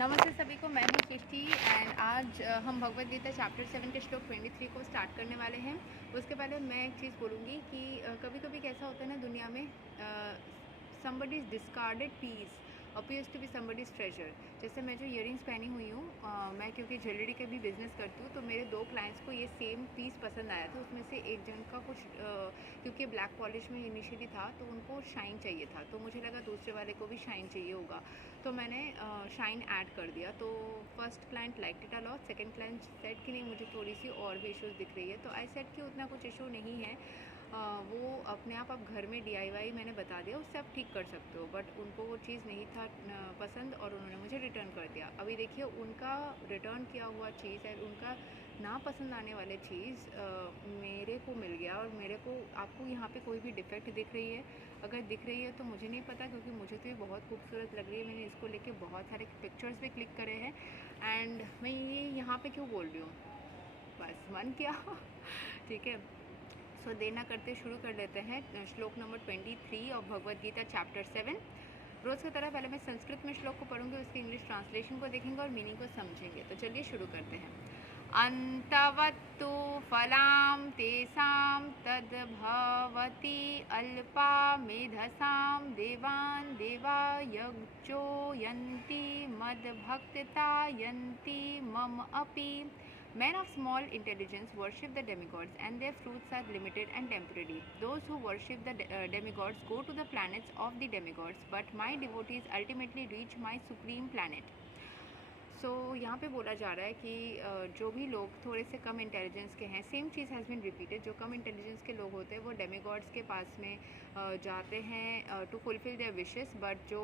नमस्ते सभी को, मैं हूँ सृष्टि एंड आज हम भगवद गीता चैप्टर 7 के श्लोक 23 को स्टार्ट करने वाले हैं। उसके पहले मैं एक चीज़ बोलूँगी कि कभी कभी कैसा होता है ना दुनिया में, somebody's discarded piece appears to be somebody's treasure। जैसे मैं जो इयरिंग्स पहनी हुई हूँ, मैं क्योंकि ज्वेलरी के भी बिज़नेस करती हूँ, तो मेरे 2 क्लाइंट्स को ये सेम पीस पसंद आया था। उसमें से एक जन का कुछ क्योंकि ब्लैक पॉलिश में इनिशियली था तो उनको शाइन चाहिए था, तो मुझे लगा दूसरे वाले को भी शाइन चाहिए होगा, तो मैंने शाइन ऐड कर दिया। तो first client like it a lot, second client said कि नहीं मुझे थोड़ी सी और भी इश्यूज़ दिख रही है। तो आई सेड कि उतना कुछ इशू नहीं है, वो अपने आप घर में DIY मैंने बता दिया, उससे आप ठीक कर सकते हो। बट उनको वो चीज़ नहीं था पसंद और उन्होंने मुझे रिटर्न कर दिया। अभी देखिए उनका रिटर्न किया हुआ चीज़ है, उनका ना पसंद आने वाले चीज़ मेरे को मिल गया। और मेरे को, आपको यहाँ पे कोई भी डिफ़ेक्ट दिख रही है, अगर दिख रही है तो मुझे नहीं पता, क्योंकि मुझे तो ये बहुत खूबसूरत लग रही है। मैंने इसको लेके बहुत सारे पिक्चर्स भी क्लिक करे हैं एंड मैं ये यहाँ पे क्यों बोल रही हूँ, बस मन किया ठीक है। सो देर ना करते शुरू कर लेते हैं श्लोक नंबर 23 और भगवद गीता चैप्टर 7। रोज़ की तरह पहले मैं संस्कृत में श्लोक को पढ़ूंगी, उसकी इंग्लिश ट्रांसलेशन को देखेंगे और मीनिंग को समझेंगे। तो चलिए शुरू करते हैं। अंतवत्तु फलां तेषां तद्भवति अल्पा मेधसां देवान् देवा यज्ञो यन्ति मद्भक्ता यन्ति मम अपि। Men of small intelligence worship the demigods, and their fruits are limited and temporary. Those who worship the demigods go to the planets of the demigods, but my devotees ultimately reach my supreme planet. सो यहाँ पे बोला जा रहा है कि जो भी लोग थोड़े से कम इंटेलिजेंस के हैं, सेम चीज़ हैज़ बीन रिपीटेड, जो कम इंटेलिजेंस के लोग होते हैं वो डेमीगॉड्स के पास में जाते हैं to fulfil their wishes. But जो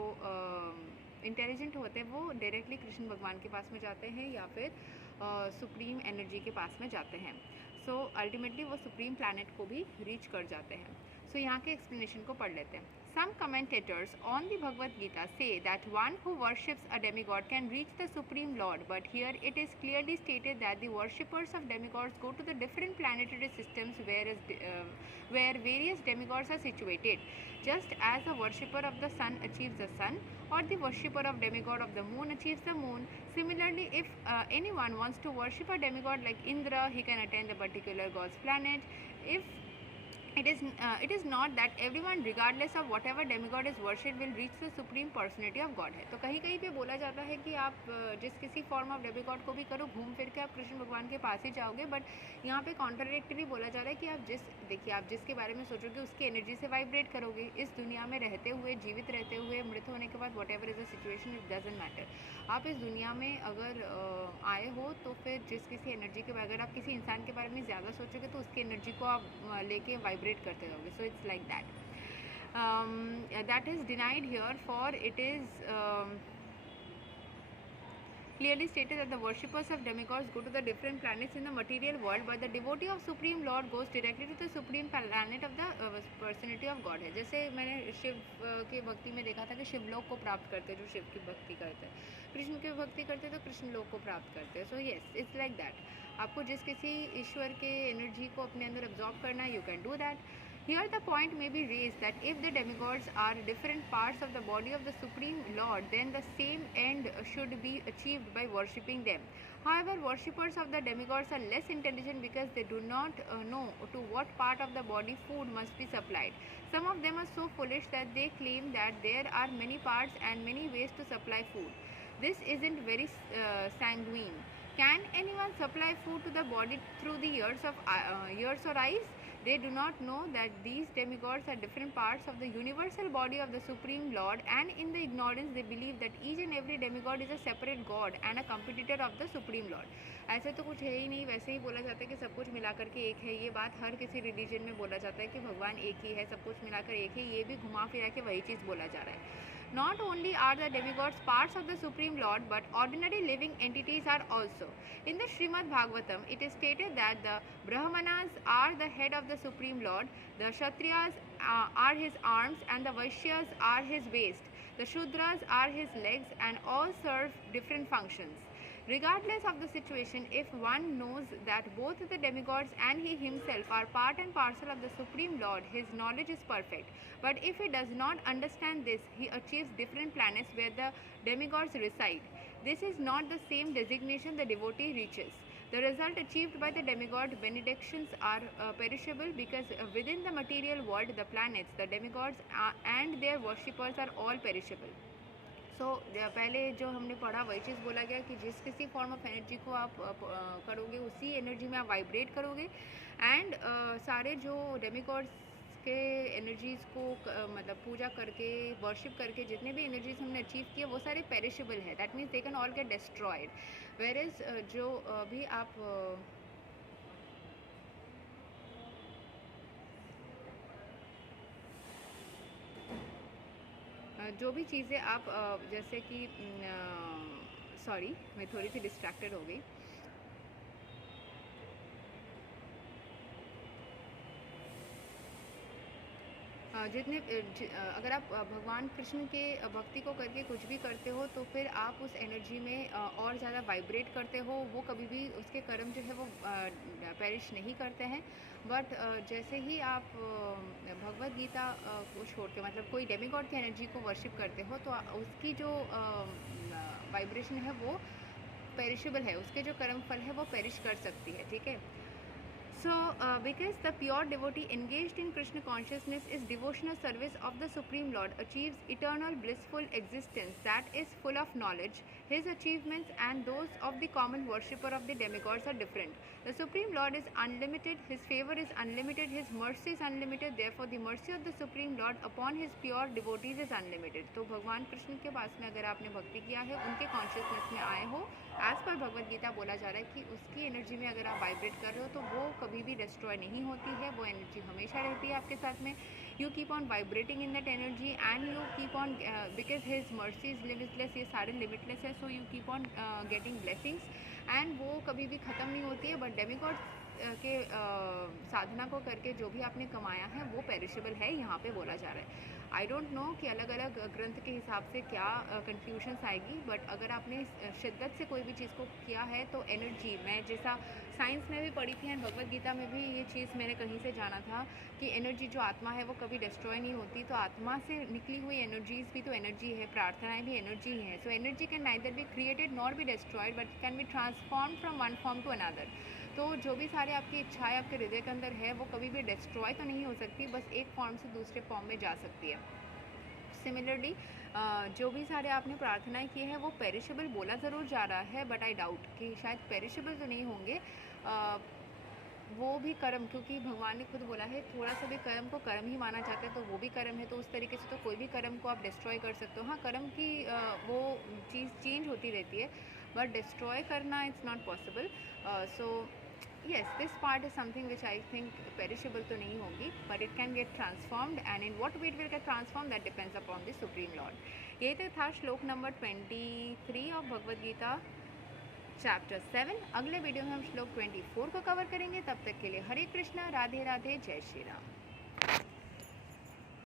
इंटेलिजेंट होते हैं वो डायरेक्टली कृष्ण भगवान के पास में जाते हैं या फिर सुप्रीम एनर्जी के पास में जाते हैं। सो अल्टीमेटली वो सुप्रीम प्लैनेट को भी रीच कर जाते हैं। सो यहाँ के एक्सप्लेनेशन को पढ़ लेते हैं। Some commentators on the Bhagavad Gita say that one who worships a demigod can reach the Supreme Lord, but here it is clearly stated that the worshippers of demigods go to the different planetary systems where various demigods are situated. Just as a worshipper of the sun achieves the sun, or the worshipper of demigod of the moon achieves the moon, similarly, if anyone wants to worship a demigod like Indra, he can attain the particular god's planet. It is not that everyone regardless of whatever demigod is worshipped will reach the supreme personality of God है। तो कहीं कहीं पे बोला जाता है कि आप जिस किसी फॉर्म ऑफ डेमिगॉड को भी करो, घूम फिर के आप कृष्ण भगवान के पास ही जाओगे। बट यहाँ पे कॉन्ट्राडिक्टरी बोला जा रहा है कि आप देखिए आप जिसके बारे में सोचोगे उसकी एनर्जी से वाइब्रेट करोगे। इस दुनिया में रहते हुए, जीवित रहते हुए, मृत होने के बाद what ever is the situation, it doesn't matter. आप इस दुनिया में अगर आए हो तो फिर जिस किसी एनर्जी के, अगर आप किसी इंसान के बारे में ज़्यादा सोचोगे तो उसकी एनर्जी को आप लेके वाइब्रेट करते रहोगे। So it's like that is denied here, for it is clearly stated that the worshippers of demigods go to the different planets in the material world, but the devotee of Supreme Lord goes directly to the supreme planet of the personality of God है। जैसे मैंने शिव की भक्ति में देखा था कि शिवलोक को प्राप्त करते हैं जो शिव की भक्ति करते हैं, कृष्ण की भक्ति करते हैं तो कृष्ण लोक को प्राप्त करते हैं। So yes, it's like that. आपको जिस किसी ईश्वर के एनर्जी को अपने अंदर एब्जॉर्ब करना है, you can do that. Here the point may be raised that if the demigods are different parts of the body of the Supreme Lord, then the same end should be achieved by worshipping them. However, worshippers of the demigods are less intelligent because they do not know to what part of the body food must be supplied. Some of them are so foolish that they claim that there are many parts and many ways to supply food. This isn't very sanguine. Can anyone supply food to the body through the ears or eyes? They do not know that these demigods are different parts of the universal body of the Supreme Lord, and in the ignorance they believe that each and every demigod is a separate god and a competitor of the Supreme Lord. ऐसे तो कुछ है ही नहीं, वैसे ही बोला जाता है कि सब कुछ मिलाकर के एक है। ये बात हर किसी रिलीजन में बोला जाता है कि भगवान एक ही है, सब कुछ मिलाकर एक है। ये भी घुमा फिरा के वही चीज़ बोला जा रहा है। Not only are the demigods parts of the Supreme Lord, but ordinary living entities are also. In the Srimad Bhagavatam, it is stated that the Brahmanas are the head of the Supreme Lord, the Kshatriyas are his arms, and the Vaishyas are his waist. The Shudras are his legs, and all serve different functions. Regardless of the situation, if one knows that both the demigods and he himself are part and parcel of the Supreme Lord, his knowledge is perfect. But if he does not understand this, he achieves different planets where the demigods reside. This is not the same designation the devotee reaches. The result achieved by the demigod benedictions are perishable because within the material world, the planets, the demigods and their worshippers are all perishable. सो पहले जो हमने पढ़ा वही चीज़ बोला गया कि जिस किसी फॉर्म ऑफ एनर्जी को आप करोगे उसी एनर्जी में आप वाइब्रेट करोगे एंड सारे जो डेमिगॉड्स के एनर्जीज़ को मतलब पूजा करके वर्शिप करके जितने भी एनर्जीज हमने अचीव किए वो सारे पेरिशेबल है. That means they can all get destroyed. Whereas जो भी आप जो भी चीज़ें आप जैसे कि सॉरी मैं थोड़ी सी डिस्ट्रैक्टेड हो गई. जितने अगर आप भगवान कृष्ण के भक्ति को करके कुछ भी करते हो तो फिर आप उस एनर्जी में और ज़्यादा वाइब्रेट करते हो. वो कभी भी उसके कर्म जो है वो पेरिश नहीं करते हैं. बट जैसे ही आप भगवत गीता को छोड़ के मतलब कोई डेमिगॉड की एनर्जी को वर्शिप करते हो तो उसकी जो वाइब्रेशन है वो पेरिशेबल है. उसके जो कर्म फल है वो पेरिश कर सकती है. ठीक है. So, because the pure devotee engaged in Krishna consciousness is devotional service of the Supreme Lord achieves eternal blissful existence that is full of knowledge. His achievements and those of the common worshipper of the demigods are different. The Supreme Lord is unlimited, His favor is unlimited, His mercy is unlimited. Therefore, the mercy of the Supreme Lord upon His pure devotees is unlimited. तो भगवान कृष्ण के पास में अगर आपने भक्ति किया है, उनके कॉन्शियसनेस में आए हो, एज पर भगवत गीता बोला जा रहा है कि उसकी एनर्जी में अगर आप वाइब्रेट कर रहे हो तो वो कभी भी डिस्ट्रॉय नहीं होती है. वो एनर्जी हमेशा रहती है आपके साथ में. You keep on vibrating in that energy and you keep on because his mercy is limitless. ये सारे लिमिटलेस है. So you keep on getting blessings and वो कभी भी ख़त्म नहीं होती है. बट डेमिगॉड्स के साधना को करके जो भी आपने कमाया है वो पेरिशेबल है, यहाँ पे बोला जा रहा है. आई डोंट नो कि अलग अलग ग्रंथ के हिसाब से क्या कन्फ्यूजन्स आएगी. बट अगर आपने शिद्दत से कोई भी चीज़ को किया है तो एनर्जी, मैं जैसा साइंस में भी पढ़ी थी एंड भगवत गीता में भी ये चीज़ मैंने कहीं से जाना था कि एनर्जी जो आत्मा है वो कभी डिस्ट्रॉय नहीं होती. तो आत्मा से निकली हुई एनर्जीज भी तो एनर्जी है, प्रार्थनाएं भी एनर्जी ही हैं. So energy can neither be created nor be destroyed but can be transform from one form to another. तो जो भी सारे आपकी इच्छाएं आपके हृदय के अंदर है वो कभी भी डिस्ट्रॉय तो नहीं हो सकती, बस एक फॉर्म से दूसरे फॉर्म में जा सकती है. सिमिलरली जो भी सारे आपने प्रार्थनाएं की हैं वो पेरिशेबल बोला ज़रूर जा रहा है. बट आई डाउट कि शायद पेरिशेबल तो नहीं होंगे. वो भी कर्म, क्योंकि भगवान ने खुद बोला है थोड़ा सा भी कर्म को कर्म ही माना जाता है तो वो भी कर्म है. तो उस तरीके से तो कोई भी कर्म को आप डिस्ट्रॉय कर सकते हो. हाँ, कर्म की वो चीज़ चेंज होती रहती है बट डिस्ट्रॉय करना it's not possible. So yes, this part is something which I think perishable तो नहीं होगी but it can get transformed and in what way it will get transformed that depends upon the Supreme Lord. ये तो था श्लोक number 23 of Bhagavad Gita chapter 7. अगले video में हम श्लोक 24 को कवर करेंगे. तब तक के लिए हरे कृष्णा, राधे राधे, जय श्री राम.